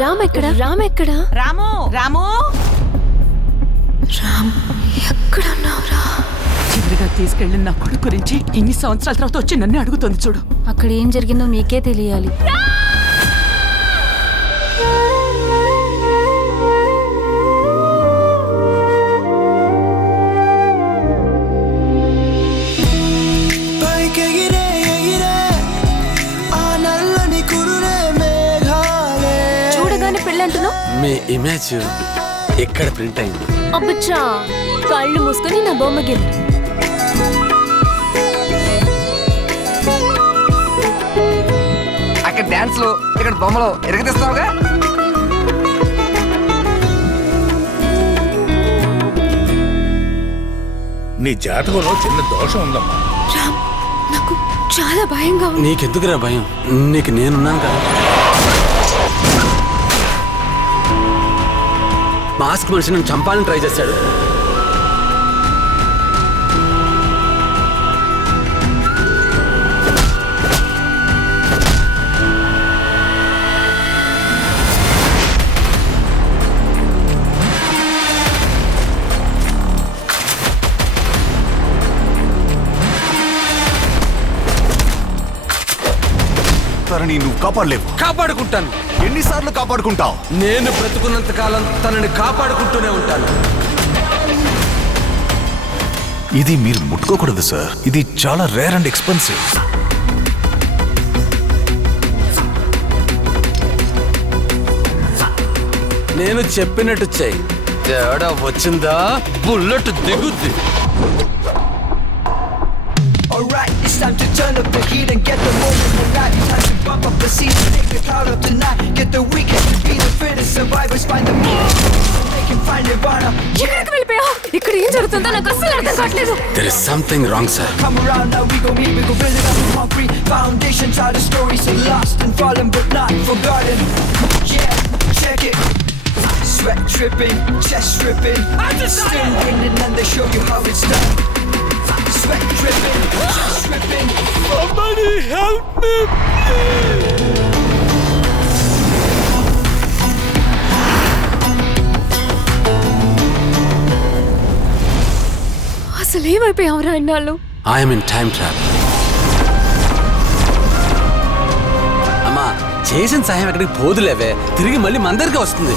రామ్ ఎక్కడా? రాము రాము రామ్ ఎక్కడున్నావురా? చివరిగా తీసుకెళ్ళిన నా కొడుకు గురించి ఇన్ని సంవత్సరాల తర్వాత వచ్చి నన్ను అడుగుతుంది చూడు. అక్కడ ఏం జరిగిందో మీకే తెలియాలి. చూడగానే పెళ్ళంటున్నావు. మీ ఇమేజ్ ఎక్కడ ప్రింట్ అయింది? అబ్బచ్చా, కళ్ళు మూసుకొని నా బొమ్మ గిరి. అక్కడ డాన్స్ లో ఇక్కడ బొమ్మలో ఎరగదీస్తున్నావుగా. నీ జాతకంలో చిన్న దోషం ఉందమ్మా. రామ్, నాకు చాలా భయంగా ఉంది. నీకెందుకురా భయం? నీకు నేనున్నాను కదా. మాస్క్ మనిషి నన్ను చంపాలని ట్రై చేశాడు. తనని నువ్వు కాపాడలేవు. కాపాడుకుంటాను. ఎన్నిసార్లు కాపాడుకుంటావు? నేను బ్రతుకున్నంత కాలం తనని కాపాడుకుంటూనే ఉంటాను. ఇది మీరు ముట్టుకోకూడదు సార్. ఇది చాలా రేర్ అండ్ ఎక్స్పెన్సివ్. నేను చెప్పినట్టు చెయ్యి. తేడా వచ్చిందా bullet దిగుద్ది. Alright, it's time to turn up the heat and get the moment alive. Time to bump up the seats, take the crowd up tonight. Get the weekend to be the fittest survivors. Find the meaning, they can find Nirvana. ఎక్కడికి వెళ్ళిపోయావు? ఇక్కడ ఏం జరుగుతుందో నాకు అస్సలు అర్థం కావట్లేదు. There is something wrong, sir. Come around now, we gon' meet, we gon' build it up with concrete foundations. Are the stories so lost and fallen but not forgotten. Yeah, check it. Sweat dripping, chest ripping, still winning and they show you how it's done. Sweat dripping, chest ripping. Somebody help me, అసలు ఏమైపోయావురా ఇన్నాళ్ళు? I am in time travel. అమ్మా, చేసిన సహాయం ఎక్కడికి పోదులేవే, తిరిగి మళ్ళీ మన దగ్గరికి వస్తుంది.